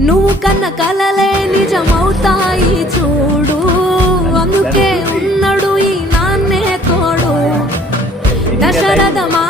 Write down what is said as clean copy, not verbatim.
నువ్వు కన్న కలలే నిజమవుతాయి చూడు, అందుకే ఉన్నాడు ఈ నాన్నే తోడు. దశరథ మా